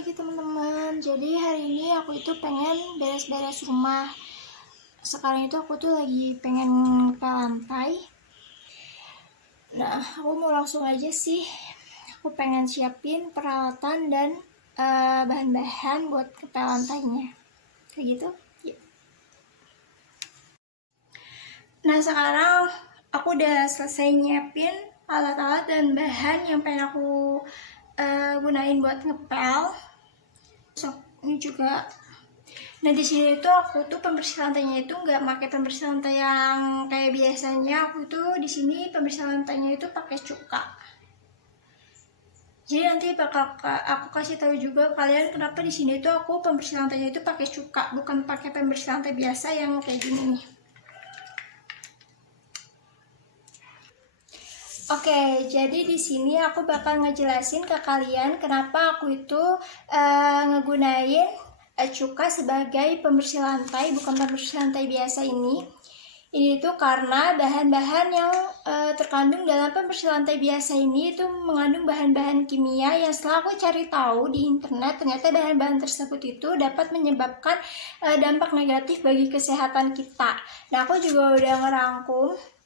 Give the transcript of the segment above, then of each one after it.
Selamat pagi teman-teman. Jadi hari ini aku itu pengen beres-beres rumah. Sekarang itu aku tuh lagi pengen ngepel lantai. Nah, aku mau langsung aja sih. Aku pengen siapin peralatan dan bahan-bahan buat ngepel lantainya. Kayak gitu. Yuk. Nah, sekarang aku udah selesai nyiapin alat-alat dan bahan yang pengen aku gunain buat ngepel. So, ini juga. Nah, di sini tuh aku tuh pembersih lantainya itu nggak pakai pembersih lantai yang kayak biasanya. Aku tuh di sini pembersih lantainya itu pakai cuka. Jadi nanti bakal aku kasih tahu juga kalian kenapa di sini tuh aku pembersih lantainya itu pakai cuka, bukan pakai pembersih lantai biasa yang kayak gini nih. Oke, jadi di sini aku bakal ngejelasin ke kalian kenapa aku itu ngegunain cuka sebagai pembersih lantai, bukan pembersih lantai biasa ini. Ini tuh karena bahan-bahan yang terkandung dalam pembersih lantai biasa ini itu mengandung bahan-bahan kimia yang setelah aku cari tahu di internet, ternyata bahan-bahan tersebut itu dapat menyebabkan dampak negatif bagi kesehatan kita. Nah, aku juga udah ngerangkum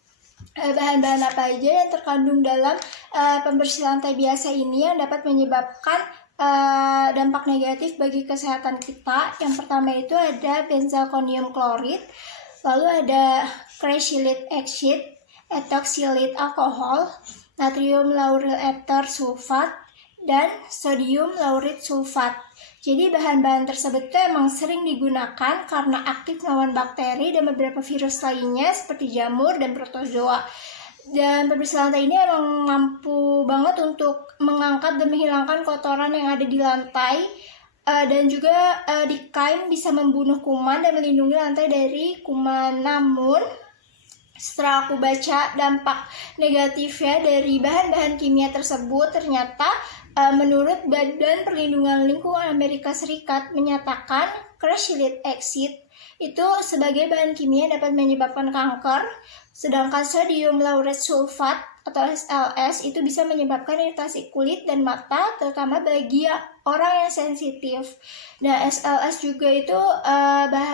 bahan-bahan apa aja yang terkandung dalam pembersih lantai biasa ini yang dapat menyebabkan dampak negatif bagi kesehatan kita. Yang pertama itu ada benzalkonium klorid, lalu ada crasylic acid, ethoxylate alkohol, natrium lauryl ether sulfat, dan sodium lauryl sulfat. Jadi bahan-bahan tersebut itu emang sering digunakan karena aktif melawan bakteri dan beberapa virus lainnya seperti jamur dan protozoa. Dan pembersih lantai ini emang mampu banget untuk mengangkat dan menghilangkan kotoran yang ada di lantai. Dan juga di kain bisa membunuh kuman dan melindungi lantai dari kuman. Namun setelah aku baca dampak negatifnya dari bahan-bahan kimia tersebut, ternyata menurut Badan Perlindungan Lingkungan Amerika Serikat menyatakan crasylic acid itu sebagai bahan kimia dapat menyebabkan kanker, sedangkan sodium lauryl sulfat atau SLS itu bisa menyebabkan iritasi kulit dan mata, terutama bagi orang yang sensitif. Nah, SLS juga itu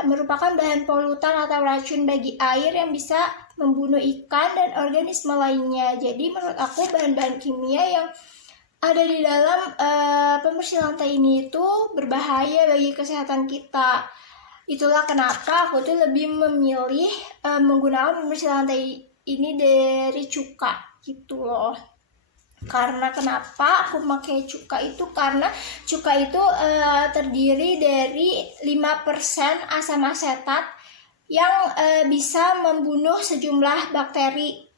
merupakan bahan polutan atau racun bagi air yang bisa membunuh ikan dan organisme lainnya. Jadi menurut aku bahan-bahan kimia yang ada di dalam pembersih lantai ini itu berbahaya bagi kesehatan kita. Itulah kenapa aku tuh lebih memilih menggunakan pembersih lantai ini dari cuka gitu loh. Karena kenapa aku pakai cuka itu, karena cuka itu terdiri dari 5% asam asetat yang bisa membunuh sejumlah bakteri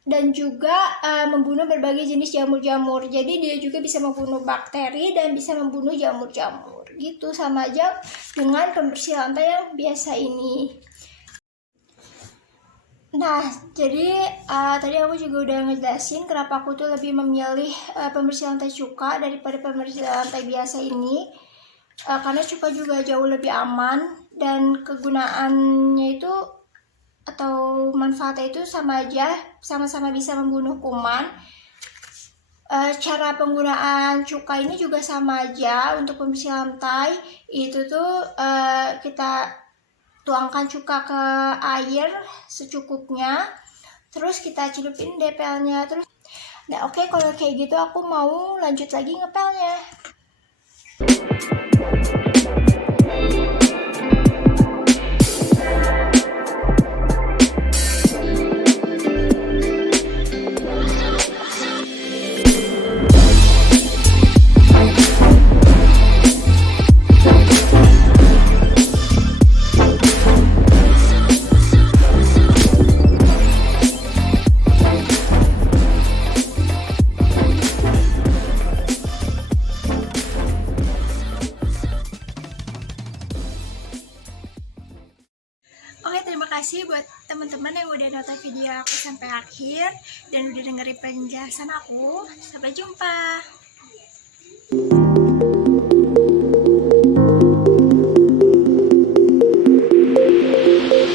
dan juga membunuh berbagai jenis jamur-jamur. Jadi dia juga bisa membunuh bakteri dan bisa membunuh jamur-jamur. Gitu, sama aja dengan pembersih lantai yang biasa ini. Nah, jadi tadi aku juga udah ngejelasin kenapa aku tuh lebih memilih pembersih lantai cuka daripada pembersih lantai biasa ini. Karena cuka juga jauh lebih aman dan kegunaannya itu atau manfaatnya itu sama aja, sama-sama bisa membunuh kuman. Cara penggunaan cuka ini juga sama aja. Untuk pembersih lantai itu tuh kita tuangkan cuka ke air secukupnya, terus kita celupin depelnya terus. Nah, oke, kalau kayak gitu aku mau lanjut lagi ngepelnya. Oke, terima kasih buat teman-teman yang udah nonton video aku sampai akhir dan udah dengerin penjelasan aku. Sampai jumpa.